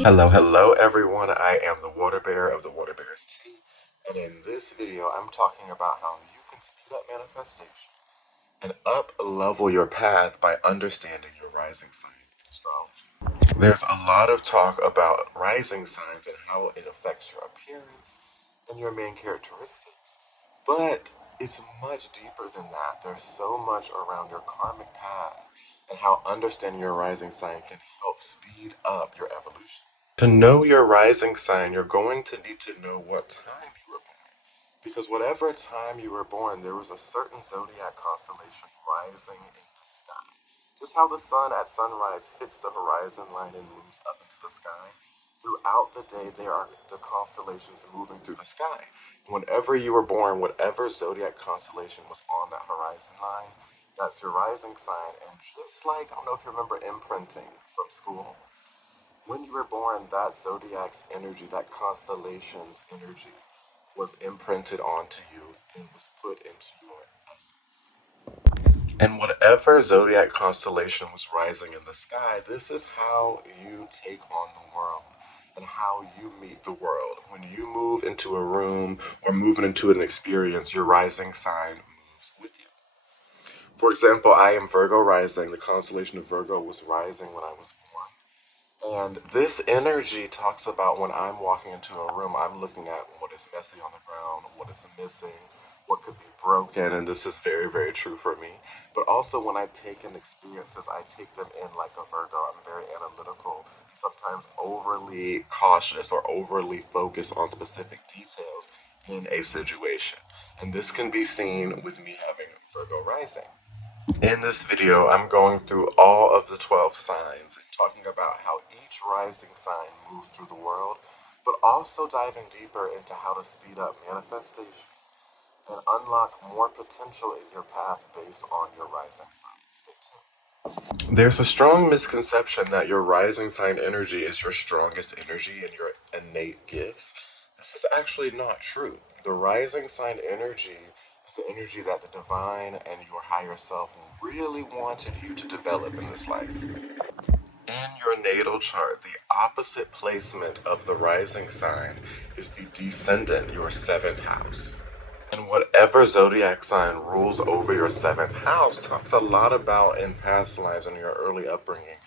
Hello everyone, I am the Water Bear of the Water Bear's Tea, and in this video I'm talking about how you can speed up manifestation and up-level your path by understanding your rising sign in astrology. There's a lot of talk about rising signs and how it affects your appearance and your main characteristics, but it's much deeper than that. There's so much around your karmic path and how understanding your rising sign can help speed up your evolution. To know your rising sign, you're going to need to know what time you were born. Because whatever time you were born, there was a certain zodiac constellation rising in the sky. Just how the sun at sunrise hits the horizon line and moves up into the sky, throughout the day there are the constellations moving through the sky. Whenever you were born, whatever zodiac constellation was on that horizon line, that's your rising sign. And just like, I don't know if you remember imprinting from school, when you were born, that zodiac's energy, that constellation's energy, was imprinted onto you and was put into your essence. And whatever zodiac constellation was rising in the sky, this is how you take on the world and how you meet the world. When you move into a room or move into an experience, your rising sign moves with you. For example, I am Virgo Rising. The constellation of Virgo was rising when I was born. And this energy talks about when I'm walking into a room, I'm looking at what is messy on the ground, what is missing, what could be broken, and this is very, very true for me. But also when I take in experiences, I take them in like a Virgo. I'm very analytical, sometimes overly cautious or overly focused on specific details in a situation. And this can be seen with me having Virgo Rising. In this video, I'm going through all of the 12 signs and talking about how each rising sign moves through the world, but also diving deeper into how to speed up manifestation and unlock more potential in your path based on your rising sign. Stay tuned. There's a strong misconception that your rising sign energy is your strongest energy and your innate gifts. This is actually not true. The rising sign energy is the energy that the divine and your higher self really wanted you to develop in this life. In your natal chart, the opposite placement of the rising sign is the descendant, your 7th house. And whatever zodiac sign rules over your 7th house talks a lot about in past lives and your early upbringing,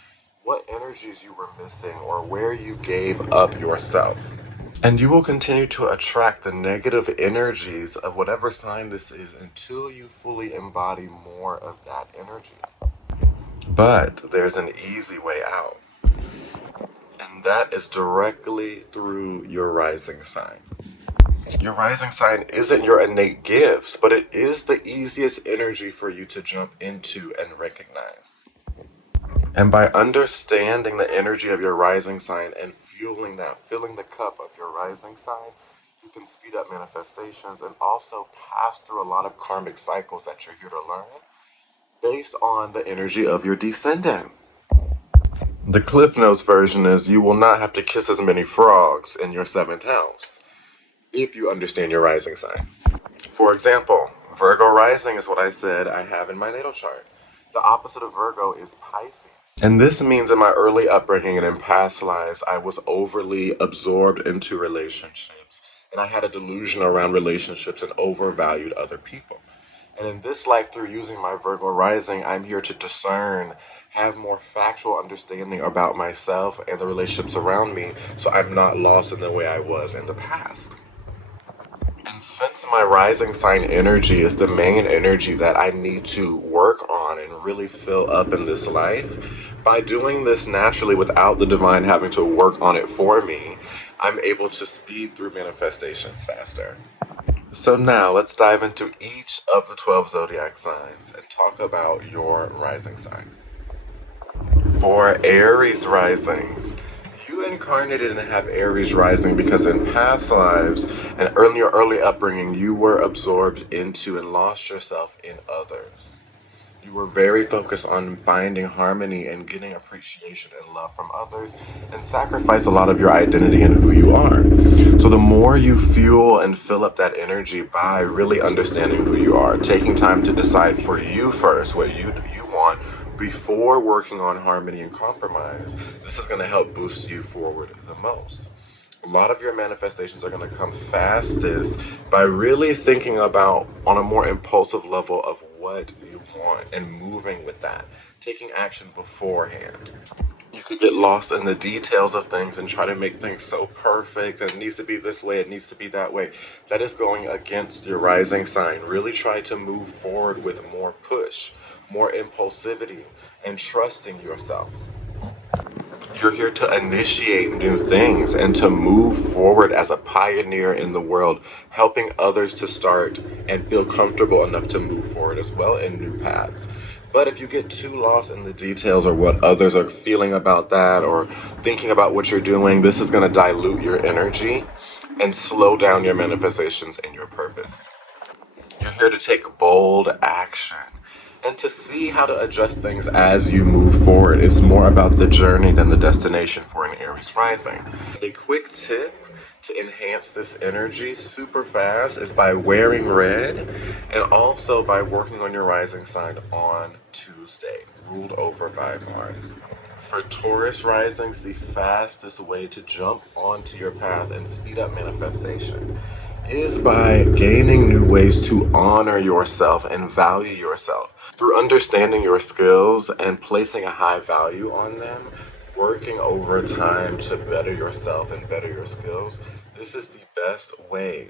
what energies you were missing or where you gave up yourself. And you will continue to attract the negative energies of whatever sign this is until you fully embody more of that energy. But there's an easy way out. And that is directly through your rising sign. Your rising sign isn't your innate gifts, but it is the easiest energy for you to jump into and recognize. And by understanding the energy of your rising sign and filling the cup of your rising sign, you can speed up manifestations and also pass through a lot of karmic cycles that you're here to learn based on the energy of your descendant. The Cliff Notes version is you will not have to kiss as many frogs in your 7th house if you understand your rising sign. For example, Virgo Rising is what I said I have in my natal chart. The opposite of Virgo is Pisces. And this means in my early upbringing and in past lives, I was overly absorbed into relationships. And I had a delusion around relationships and overvalued other people. And in this life, through using my Virgo Rising, I'm here to discern, have more factual understanding about myself and the relationships around me, so I'm not lost in the way I was in the past. And since my rising sign energy is the main energy that I need to work on and really fill up in this life, by doing this naturally without the divine having to work on it for me, I'm able to speed through manifestations faster. So now let's dive into each of the 12 zodiac signs and talk about your rising sign. For Aries risings, you incarnated and have Aries rising because in past lives and early upbringing, you were absorbed into and lost yourself in others. You were very focused on finding harmony and getting appreciation and love from others and sacrifice a lot of your identity and who you are. So the more you fuel and fill up that energy by really understanding who you are, taking time to decide for you first what you want, before working on harmony and compromise, this is going to help boost you forward the most. A lot of your manifestations are going to come fastest by really thinking about on a more impulsive level of what you want and moving with that, taking action beforehand. You could get lost in the details of things and try to make things so perfect and it needs to be this way, it needs to be that way. That is going against your rising sign. Really try to move forward with more push, more impulsivity, and trusting yourself. You're here to initiate new things and to move forward as a pioneer in the world, helping others to start and feel comfortable enough to move forward as well in new paths. But if you get too lost in the details or what others are feeling about that or thinking about what you're doing, this is going to dilute your energy and slow down your manifestations and your purpose. You're here to take bold action and to see how to adjust things as you move forward. It's more about the journey than the destination for an Aries Rising. A quick tip to enhance this energy super fast is by wearing red and also by working on your rising sign on Tuesday, ruled over by Mars. For Taurus risings, the fastest way to jump onto your path and speed up manifestation is by gaining new ways to honor yourself and value yourself. Through understanding your skills and placing a high value on them, working overtime to better yourself and better your skills, this is the best way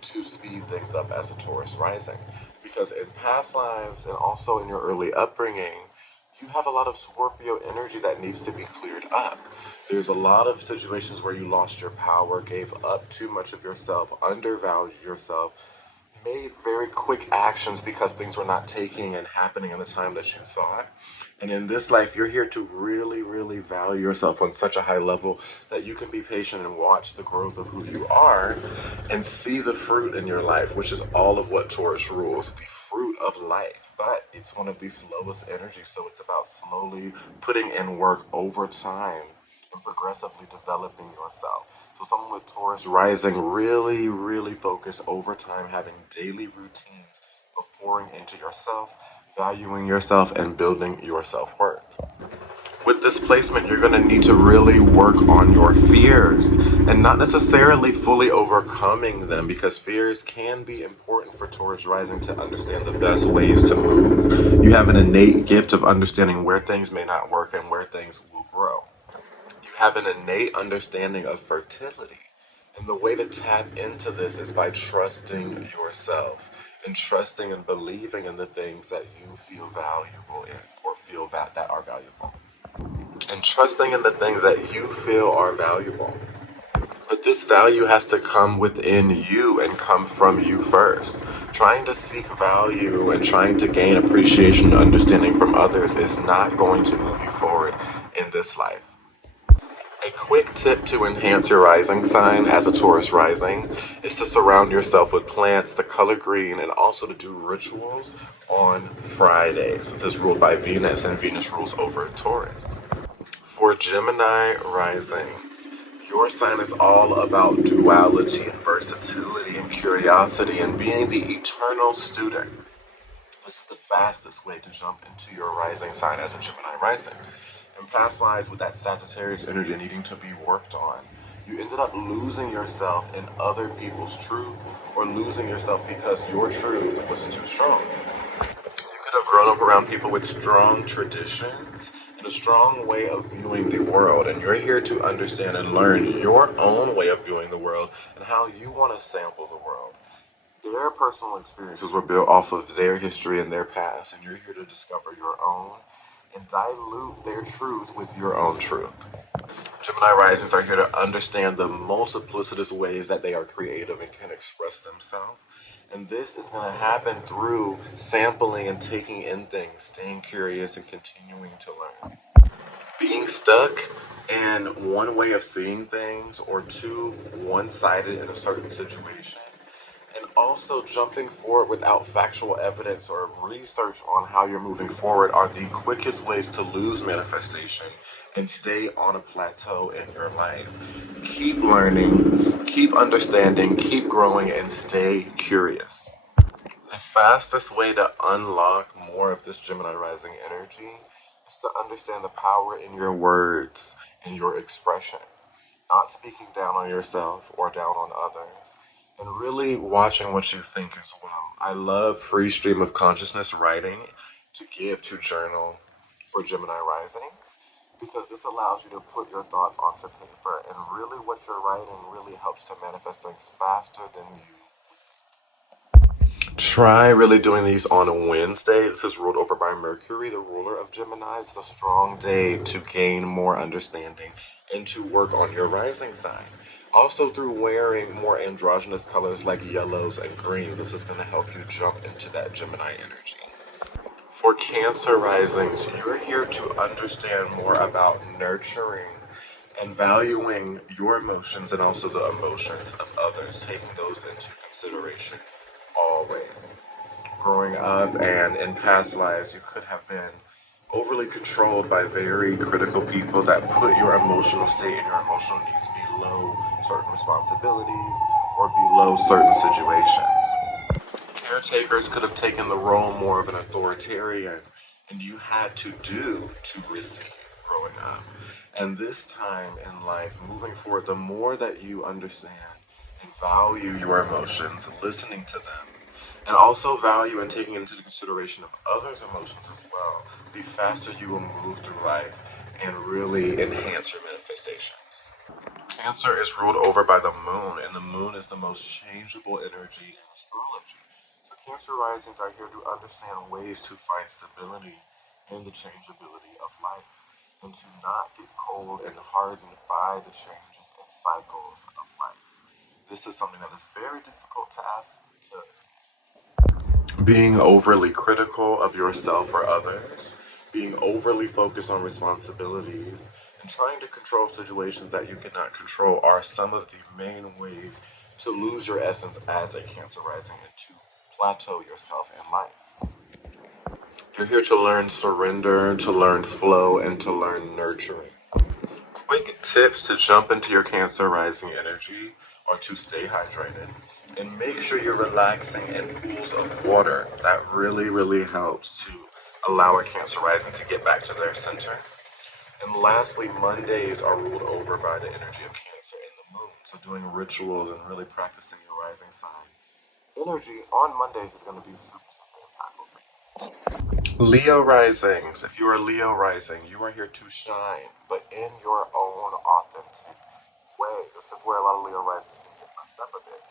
to speed things up as a Taurus rising. Because in past lives and also in your early upbringing, you have a lot of Scorpio energy that needs to be cleared up. There's a lot of situations where you lost your power, gave up too much of yourself, undervalued yourself, made very quick actions because things were not taking and happening in the time that you thought. And in this life, you're here to really, really value yourself on such a high level that you can be patient and watch the growth of who you are and see the fruit in your life, which is all of what Taurus rules, the fruit of life. But it's one of the slowest energies, so it's about slowly putting in work over time and progressively developing yourself. So someone with Taurus rising really, really focus over time, having daily routines of pouring into yourself, valuing yourself, and building your self-worth. With this placement, you're going to need to really work on your fears and not necessarily fully overcoming them, because fears can be important for Taurus rising to understand the best ways to move. You have an innate gift of understanding where things may not work and where things will grow. You have an innate understanding of fertility. And the way to tap into this is by trusting yourself and trusting and believing in the things that you feel valuable in or feel that are valuable. And trusting in the things that you feel are valuable. But this value has to come within you and come from you first. Trying to seek value and trying to gain appreciation and understanding from others is not going to move you forward in this life. A quick tip to enhance your rising sign as a Taurus rising is to surround yourself with plants, the color green, and also to do rituals on Fridays. This is ruled by Venus, and Venus rules over Taurus. For Gemini risings, your sign is all about duality and versatility and curiosity and being the eternal student. This is the fastest way to jump into your rising sign as a Gemini rising. In past lives, with that Sagittarius energy needing to be worked on, you ended up losing yourself in other people's truth or losing yourself because your truth was too strong. You could have grown up around people with strong traditions and a strong way of viewing the world, and you're here to understand and learn your own way of viewing the world and how you want to sample the world. Their personal experiences were built off of their history and their past, and you're here to discover your own and dilute their truth with your own truth. Gemini risings are here to understand the multiplicitous ways that they are creative and can express themselves. And this is going to happen through sampling and taking in things, staying curious and continuing to learn. Being stuck in one way of seeing things or too one-sided in a certain situation, and also jumping forward without factual evidence or research on how you're moving forward are the quickest ways to lose manifestation and stay on a plateau in your life. Keep learning, keep understanding, keep growing, and stay curious. The fastest way to unlock more of this Gemini rising energy is to understand the power in your words and your expression, not speaking down on yourself or down on others, and really watching what you think as well. I love free stream of consciousness writing to give to journal for Gemini risings because this allows you to put your thoughts onto paper, and really what you're writing really helps to manifest things faster than you. Try really doing these on a Wednesday. This is ruled over by Mercury, the ruler of Gemini. It's a strong day to gain more understanding and to work on your rising sign. Also, through wearing more androgynous colors like yellows and greens, this is going to help you jump into that Gemini energy. For Cancer risings, you're here to understand more about nurturing and valuing your emotions and also the emotions of others, taking those into consideration always. Growing up and in past lives, you could have been overly controlled by very critical people that put your emotional state and your emotional needs below certain responsibilities or below certain situations. Caretakers could have taken the role more of an authoritarian, and you had to do to receive growing up. And this time in life, moving forward, the more that you understand and value your emotions, listening to them, and also value and taking into consideration of others' emotions as well, the faster you will move through life and really enhance your manifestations. Cancer is ruled over by the moon, and the moon is the most changeable energy in astrology. So Cancer risings are here to understand ways to find stability in the changeability of life and to not get cold and hardened by the changes and cycles of life. This is something that is very difficult to ask to being overly critical of yourself or others, being overly focused on responsibilities, and trying to control situations that you cannot control are some of the main ways to lose your essence as a Cancer rising and to plateau yourself in life. You're here to learn surrender, to learn flow, and to learn nurturing. Quick tips to jump into your Cancer rising energy are to stay hydrated and make sure you're relaxing in pools of water. That really helps to allow a Cancer rising to get back to their center. And lastly, Mondays are ruled over by the energy of Cancer and the moon. So doing rituals and really practicing your rising sign energy on Mondays is going to be super impactful for you. Leo risings. If you are Leo rising, you are here to shine, but in your own authentic way. This is where a lot of Leo risings can get messed up a bit.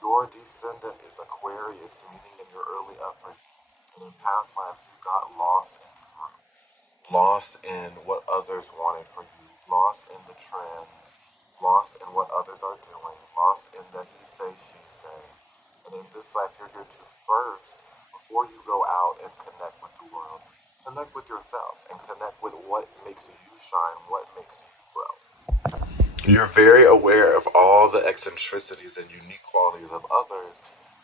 Your descendant is Aquarius, meaning in your early upbringing. And in past lives, you got lost in the group, lost in what others wanted for you, lost in the trends, lost in what others are doing, lost in the he say, she say. And in this life, you're here to first, before you go out and connect with the world, connect with yourself and connect with what makes you shine, what makes you grow. You're very aware of all the eccentricities and unique qualities of others,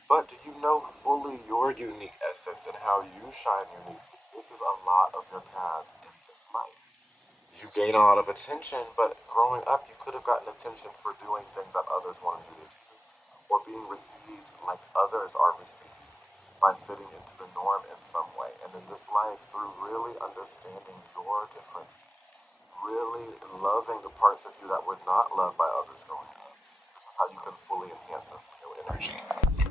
but do you know fully your unique essence and how you shine uniquely? This is a lot of your path in this life. You gain a lot of attention, but growing up, you could have gotten attention for doing things that others wanted you to do, or being received like others are received by fitting into the norm in some way. And in this life, through really understanding your differences, really loving the parts of you that were not loved by others growing up, this is how you can fully enhance this Leo energy.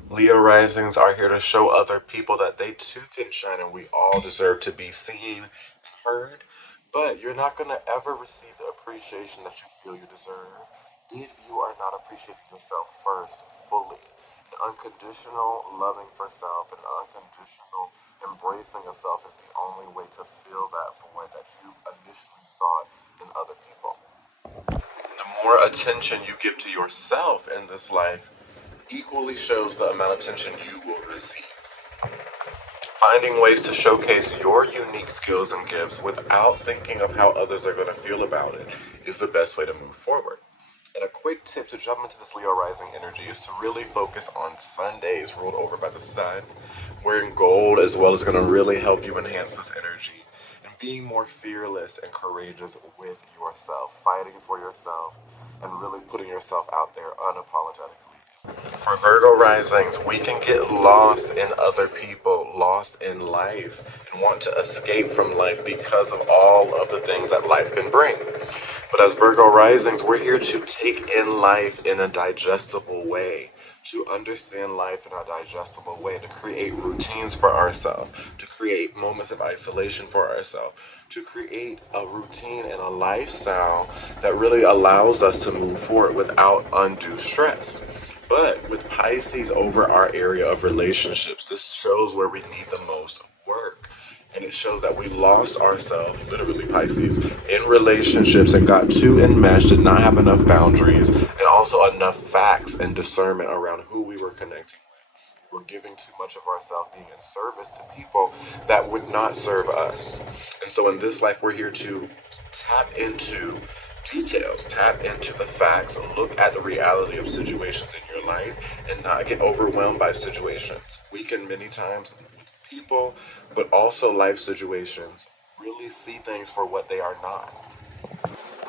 Leo risings are here to show other people that they too can shine, and we all deserve to be seen and heard. But you're not going to ever receive the appreciation that you feel you deserve if you are not appreciating yourself first fully. An unconditional loving for self and unconditional embracing of self is the only way to feel that void that you initially sought in other people. The more attention you give to yourself in this life equally shows the amount of attention you will receive. Finding ways to showcase your unique skills and gifts without thinking of how others are going to feel about it is the best way to move forward. And a quick tip to jump into this Leo rising energy is to really focus on Sundays ruled over by the sun. Wearing gold as well is going to really help you enhance this energy. And being more fearless and courageous with yourself, fighting for yourself, and really putting yourself out there unapologetically For Virgo risings, we can get lost in other people, lost in life, and want to escape from life because of all of the things that life can bring. But as Virgo risings, we're here to take in life in a digestible way, to understand life in a digestible way, to create routines for ourselves, to create moments of isolation for ourselves, to create a routine and a lifestyle that really allows us to move forward without undue stress. But with Pisces over our area of relationships, this shows where we need the most work. And it shows that we lost ourselves, literally Pisces, in relationships and got too enmeshed, did not have enough boundaries, and also enough facts and discernment around who we were connecting with. We're giving too much of ourselves being in service to people that would not serve us. And so in this life, we're here to tap into details, tap into the facts, and look at the reality of situations in your life and not get overwhelmed by situations. We can many times, people, but also life situations, really see things for what they are not.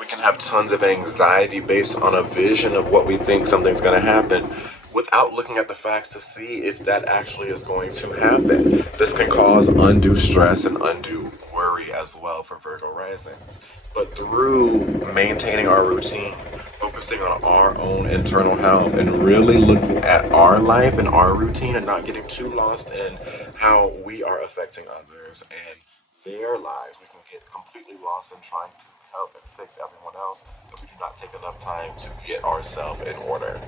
We can have tons of anxiety based on a vision of what we think something's going to happen without looking at the facts to see if that actually is going to happen. This can cause undue stress and undue worry as well for Virgo risings. But through maintaining our routine, focusing on our own internal health, and really looking at our life and our routine and not getting too lost in how we are affecting others and their lives, we can get completely lost in trying to help and fix everyone else, but we do not take enough time to get ourselves in order.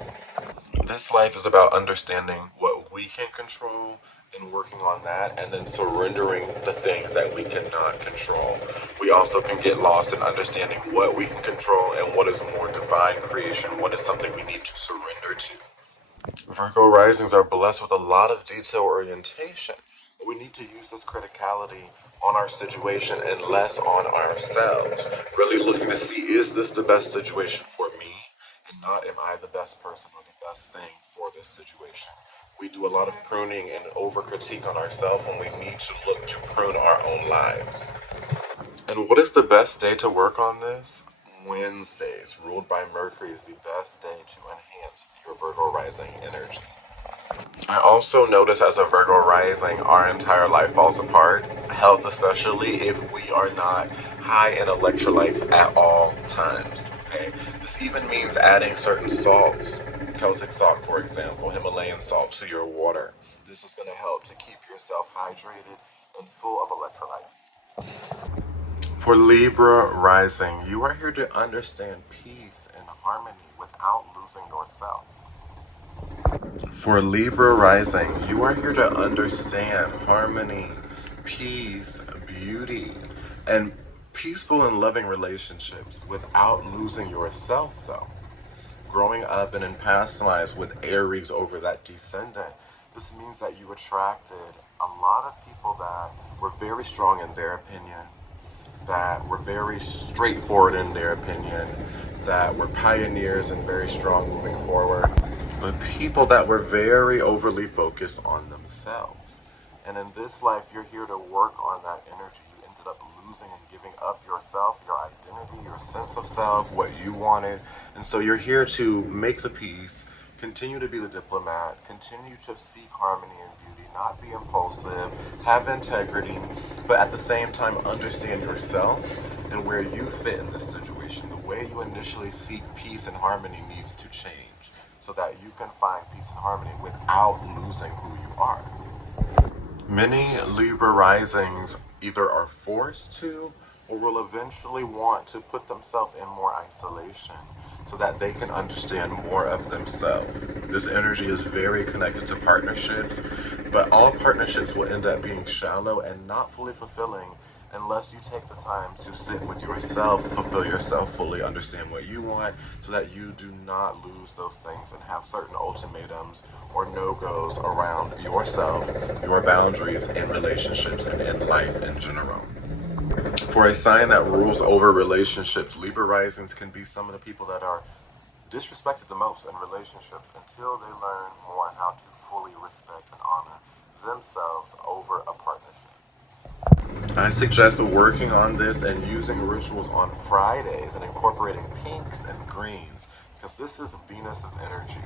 This life is about understanding what we can control and working on that, and then surrendering the things that we cannot control. We also can get lost in understanding what we can control and what is more divine creation, what is something we need to surrender to. Virgo risings are blessed with a lot of detail orientation. We need to use this criticality on our situation and less on ourselves. Really looking to see, is this the best situation for me? And not, am I the best person or the best thing for this situation? We do a lot of pruning and over critique on ourselves when we need to look to prune our own lives. And what is the best day to work on this? Wednesdays, ruled by Mercury, is the best day to enhance your Virgo rising energy. I also notice as a Virgo rising, our entire life falls apart. Health, especially if we are not high in electrolytes at all times. Okay, this even means adding certain salts, Celtic salt, for example, Himalayan salt, to your water. This is going to help to keep yourself hydrated and full of electrolytes. For Libra rising, you are here to understand peace and harmony without losing yourself. For Libra rising, you are here to understand harmony, peace, beauty, and peaceful and loving relationships without losing yourself, though. Growing up and in past lives with Aries over that descendant, this means that you attracted a lot of people that were very strong in their opinion, that were very straightforward in their opinion, that were pioneers and very strong moving forward, but people that were very overly focused on themselves. And in this life, you're here to work on that energy. You ended up losing and giving up yourself, your identity, your sense of self, what you wanted. And so you're here to make the peace, continue to be the diplomat, continue to seek harmony and beauty, not be impulsive, have integrity, but at the same time understand yourself and where you fit in this situation. The way you initially seek peace and harmony needs to change so that you can find peace and harmony without losing who you are. Many Libra risings either are forced to or will eventually want to put themselves in more isolation so that they can understand more of themselves. This energy is very connected to partnerships, but all partnerships will end up being shallow and not fully fulfilling unless you take the time to sit with yourself, fulfill yourself fully, understand what you want, so that you do not lose those things and have certain ultimatums or no-goes around yourself, your boundaries in relationships and in life in general. For a sign that rules over relationships, Libra risings can be some of the people that are disrespected the most in relationships until they learn more how to fully respect and honor themselves over a partnership. I suggest working on this and using rituals on Fridays and incorporating pinks and greens because this is Venus's energy.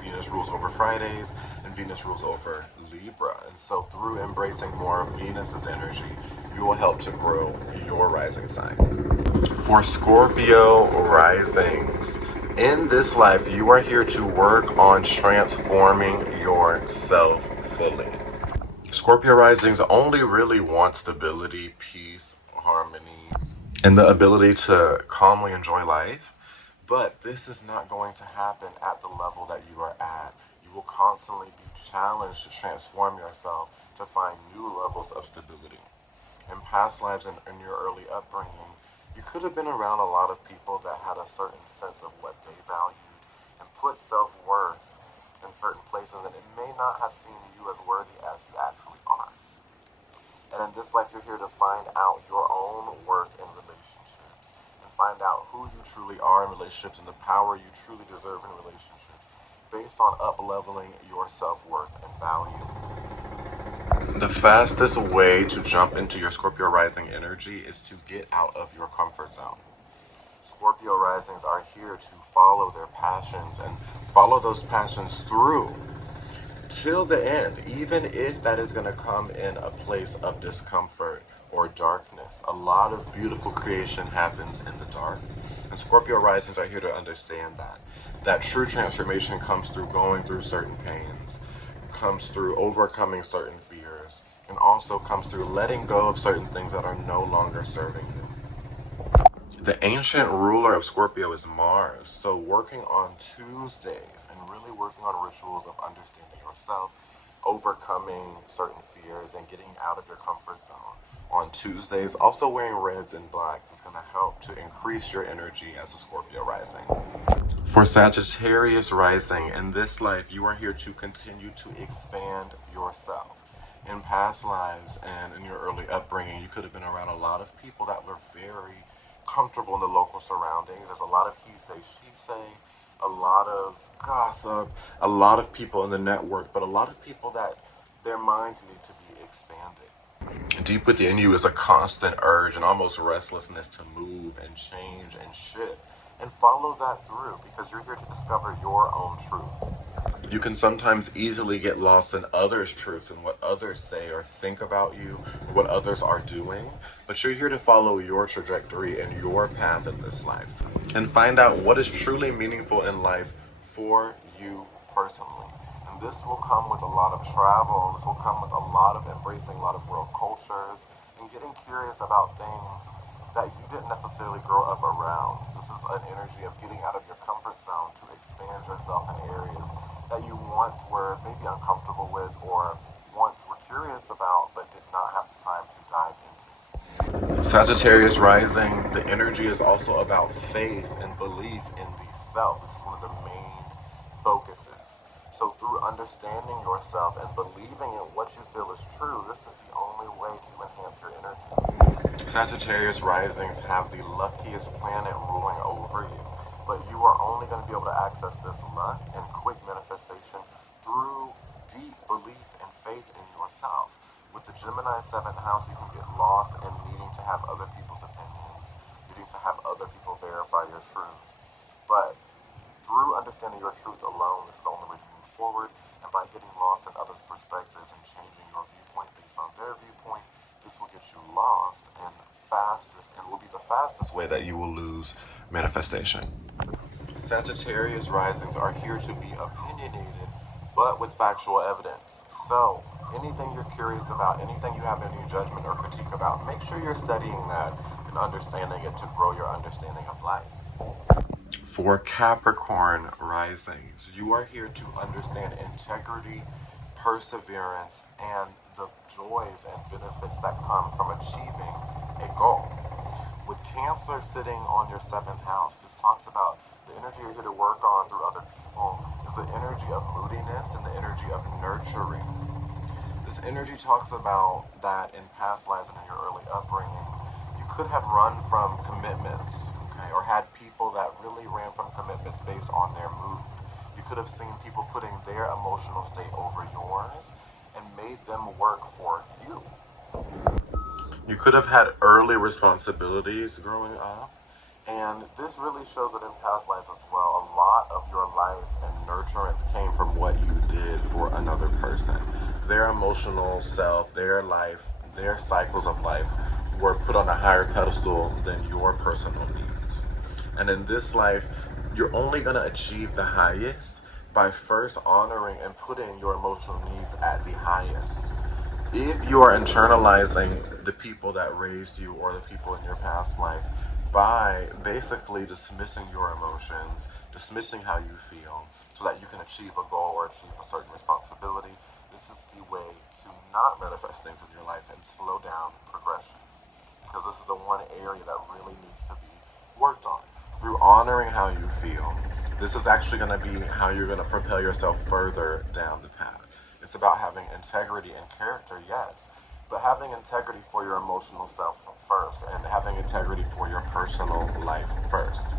The Venus rules over Fridays, and Venus rules over Libra. And so through embracing more of Venus's energy, you will help to grow your rising sign. For Scorpio risings, in this life, you are here to work on transforming yourself fully. Scorpio risings only really want stability, peace, harmony, and the ability to calmly enjoy life. But this is not going to happen at the level that you are at. You will constantly be challenged to transform yourself to find new levels of stability. In past lives and in your early upbringing, you could have been around a lot of people that had a certain sense of what they valued and put self-worth in certain places, and it may not have seen you as worthy as you actually are. And in this life, you're here to find out your own worth in relationships and find out who you truly are in relationships and the power you truly deserve in relationships based on up-leveling your self-worth and value. The fastest way to jump into your Scorpio rising energy is to get out of your comfort zone. Scorpio risings are here to follow their passions and follow those passions through till the end, even if that is going to come in a place of discomfort or darkness. A lot of beautiful creation happens in the dark, and Scorpio risings are here to understand that true transformation comes through going through certain pains, comes through overcoming certain fears, and also comes through letting go of certain things that are no longer serving you. The ancient ruler of Scorpio is Mars, so working on Tuesdays and really working on rituals of understanding yourself, overcoming certain fears, and getting out of your comfort zone on Tuesdays. Also wearing reds and blacks is going to help to increase your energy as a Scorpio rising. For Sagittarius Rising, in this life, you are here to continue to expand yourself. In past lives and in your early upbringing, you could have been around a lot of people that were very comfortable in the local surroundings. There's a lot of he say, she say, a lot of gossip, a lot of people in the network, but a lot of people that their minds need to be expanded. Deep within you is a constant urge and almost restlessness to move and change and shift. And follow that through, because you're here to discover your own truth. You can sometimes easily get lost in others' truths and what others say or think about you, or what others are doing, but you're here to follow your trajectory and your path in this life and find out what is truly meaningful in life for you personally. And this will come with a lot of travel, this will come with a lot of embracing a lot of world cultures and getting curious about things that you didn't necessarily grow up around. This is an energy of getting out of your comfort zone to expand yourself in areas that you once were maybe uncomfortable with or once were curious about but did not have the time to dive into. Sagittarius Rising, the energy is also about faith and belief in the self. This is one of the main focuses. So through understanding yourself and believing in what you feel is true, this is the only way to enhance your energy. Sagittarius risings have the luckiest planet ruling over you, but you are only going to be able to access this luck and quick manifestation through deep belief and faith in yourself. With the Gemini 7th house, you can get lost in needing to have other people's opinions, needing to have other people verify your truth. But through understanding your truth alone, this is the only way to move forward, and by getting lost in others' perspectives and changing your viewpoint based on their viewpoint, this will get you lost and will be the fastest way that you will lose manifestation. Sagittarius risings are here to be opinionated, but with factual evidence. So, anything you're curious about, anything you have any judgment or critique about, make sure you're studying that and understanding it to grow your understanding of life. For Capricorn risings, you are here to understand integrity, perseverance, and the joys and benefits that come from achieving a goal. With Cancer sitting on your 7th house, this talks about the energy you're here to work on through other people is the energy of moodiness and the energy of nurturing. This energy talks about that in past lives and in your early upbringing, you could have run from commitments, okay, or had people that really ran from commitments based on their mood. You could have seen people putting their emotional state over yours and made them work for you. You could have had early responsibilities growing up And this really shows that in past lives as well, a lot of your life and nurturance came from what you did for another person. Their emotional self, their life, their cycles of life were put on a higher pedestal than your personal needs. And in this life, you're only going to achieve the highest by first honoring and putting your emotional needs at the highest. If you are internalizing the people that raised you or the people in your past life by basically dismissing your emotions, dismissing how you feel, so that you can achieve a goal or achieve a certain responsibility, this is the way to not manifest things in your life and slow down progression. Because this is the one area that really needs to be worked on. Through honoring how you feel, this is actually going to be how you're going to propel yourself further down the path. It's about having integrity and character, yes, but having integrity for your emotional self first and having integrity for your personal life first.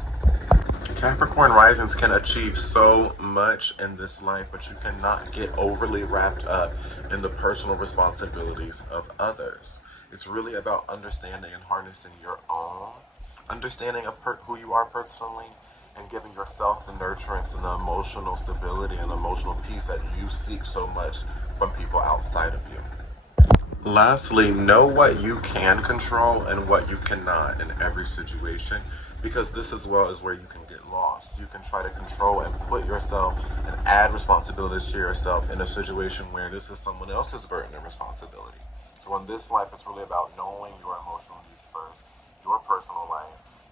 Capricorn risings can achieve so much in this life, but you cannot get overly wrapped up in the personal responsibilities of others. It's really about understanding and harnessing your own understanding of who you are personally and giving yourself the nurturance and the emotional stability and emotional peace that you seek so much from people outside of you. Lastly, know what you can control and what you cannot in every situation, because this as well is where you can get lost. You can try to control and put yourself and add responsibilities to yourself in a situation where this is someone else's burden and responsibility. So in this life, it's really about knowing your emotional needs first, your personal life,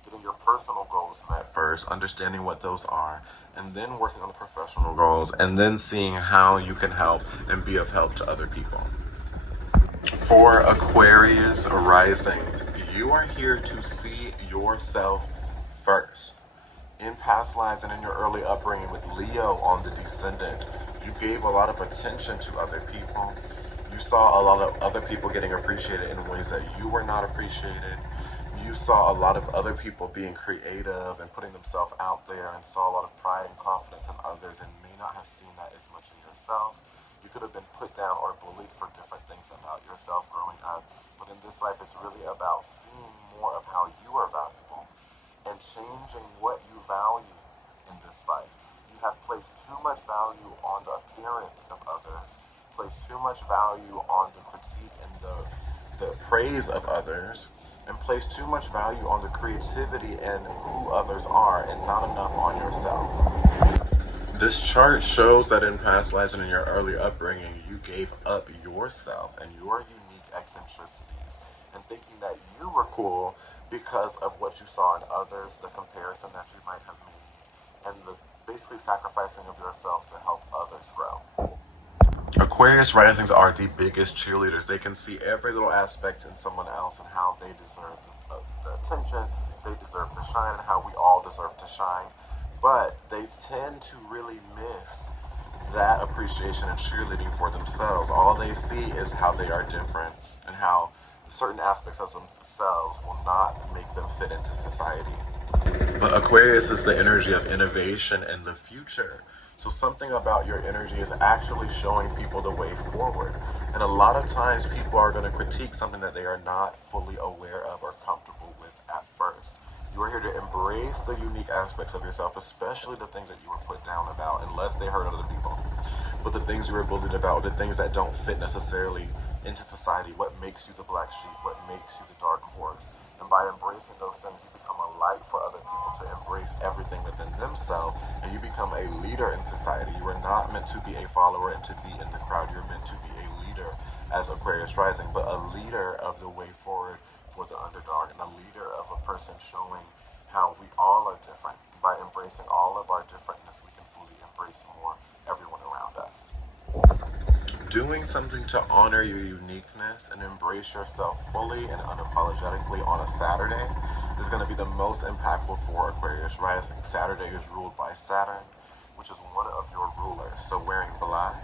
getting your personal goals met first, understanding what those are, and then working on the professional goals, and then seeing how you can help and be of help to other people. For Aquarius Risings, you are here to see yourself first. In past lives and in your early upbringing with Leo on the descendant, you gave a lot of attention to other people. You saw a lot of other people getting appreciated in ways that you were not appreciated. You saw a lot of other people being creative and putting themselves out there and saw a lot of pride and confidence in others and may not have seen that as much in yourself. You could have been put down or bullied for different things about yourself growing up. But in this life, it's really about seeing more of how you are valuable and changing what you value in this life. You have placed too much value on the appearance of others, placed too much value on the critique and the praise of others, and place too much value on the creativity and who others are and not enough on yourself. This chart shows that in past lives and in your early upbringing, you gave up yourself and your unique eccentricities and thinking that you were cool because of what you saw in others, the comparison that you might have made, and the basically sacrificing of yourself to help others grow. Aquarius risings are the biggest cheerleaders. They can see every little aspect in someone else and how they deserve the attention, they deserve to shine, and how we all deserve to shine. But they tend to really miss that appreciation and cheerleading for themselves. All they see is how they are different and how certain aspects of themselves will not make them fit into society. But Aquarius is the energy of innovation and the future. So something about your energy is actually showing people the way forward. And a lot of times people are going to critique something that they are not fully aware of or comfortable with at first. You are here to embrace the unique aspects of yourself, especially the things that you were put down about, unless they hurt other people. But the things you were bullied about, the things that don't fit necessarily into society, what makes you the black sheep, what makes you the dark horse. And by embracing those things, you become a light for other people to embrace everything within themselves, and you become a leader in society. You are not meant to be a follower and to be in the crowd. You're meant to be a leader as Aquarius Rising, but a leader of the way forward for the underdog and a leader of a person showing how we all are different. By embracing all of our differentness, we can fully embrace more everyone around us. Doing something to honor your uniqueness and embrace yourself fully and unapologetically on a Saturday is going to be the most impactful for Aquarius Rising. Saturday is ruled by Saturn, which is one of your rulers. So wearing black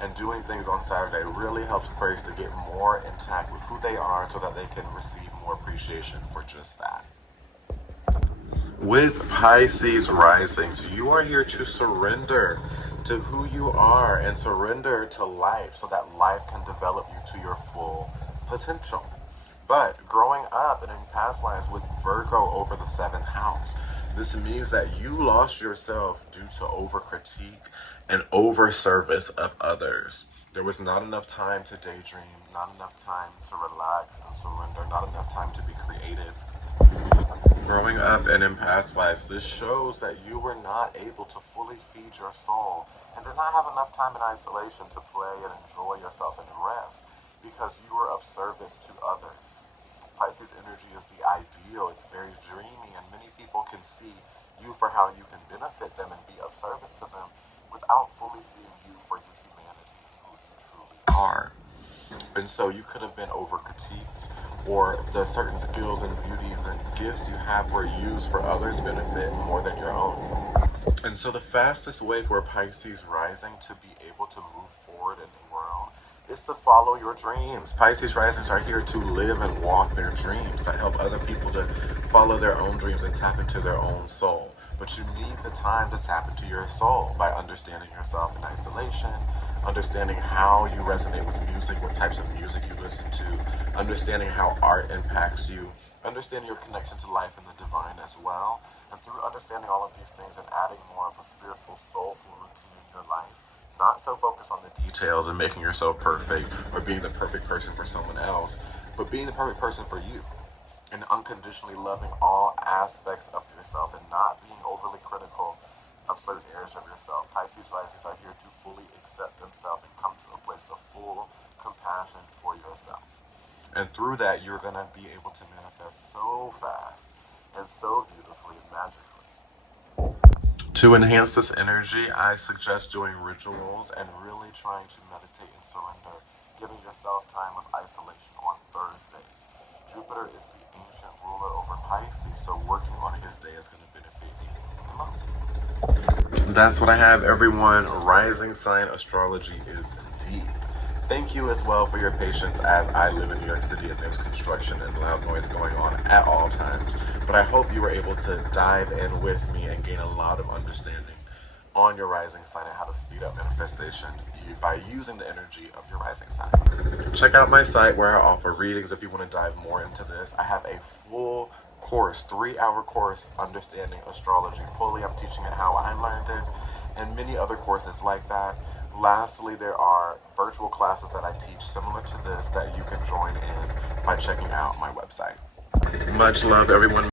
and doing things on Saturday really helps Aquarius to get more intact with who they are so that they can receive more appreciation for just that. With Pisces Risings, you are here to surrender to who you are and surrender to life so that life can develop you to your full potential. But growing up and in past lives with Virgo over the 7th house, this means that you lost yourself due to over-critique and over-service of others. There was not enough time to daydream, not enough time to relax and surrender, not enough time to be creative. Growing up and in past lives, this shows that you were not able to fully feed your soul and did not have enough time in isolation to play and enjoy yourself and rest because you were of service to others. Pisces energy is the ideal. It's very dreamy, and many people can see you for how you can benefit them and be of service to them without fully seeing you for your humanity and who you truly are. And so you could have been over critiqued, or the certain skills and beauties and gifts you have were used for others' benefit more than your own. And so the fastest way for Pisces rising to be able to move forward in the world is to follow your dreams. Pisces risings are here to live and walk their dreams, to help other people to follow their own dreams and tap into their own soul. But you need the time to tap into your soul by understanding yourself in isolation, understanding how you resonate with music, what types of music you listen to, understanding how art impacts you, understanding your connection to life and the divine as well. And through understanding all of these things and adding more of a spiritual, soulful routine in your life, not so focused on the details and making yourself perfect or being the perfect person for someone else, but being the perfect person for you. And unconditionally loving all aspects of yourself and not being overly critical of certain areas of yourself. Pisces risings are here to fully accept themselves and come to a place of full compassion for yourself. And through that, you're going to be able to manifest so fast and so beautifully and magically. To enhance this energy, I suggest doing rituals and really trying to meditate and surrender, giving yourself time of isolation on Thursdays. Jupiter is the ancient ruler over Pisces, so working on his day is going to benefit you the most. That's what I have, everyone. Rising sign astrology is deep. Thank you as well for your patience as I live in New York City and there's construction and loud noise going on at all times. But I hope you were able to dive in with me and gain a lot of understanding on your rising sign and how to speed up manifestation by using the energy of your rising sign. Check out my site where I offer readings if you want to dive more into this. I have a full course, 3-hour course, understanding astrology fully. I'm teaching it how I learned it and many other courses like that. Lastly, there are virtual classes that I teach similar to this that you can join in by checking out my website. Much love, everyone.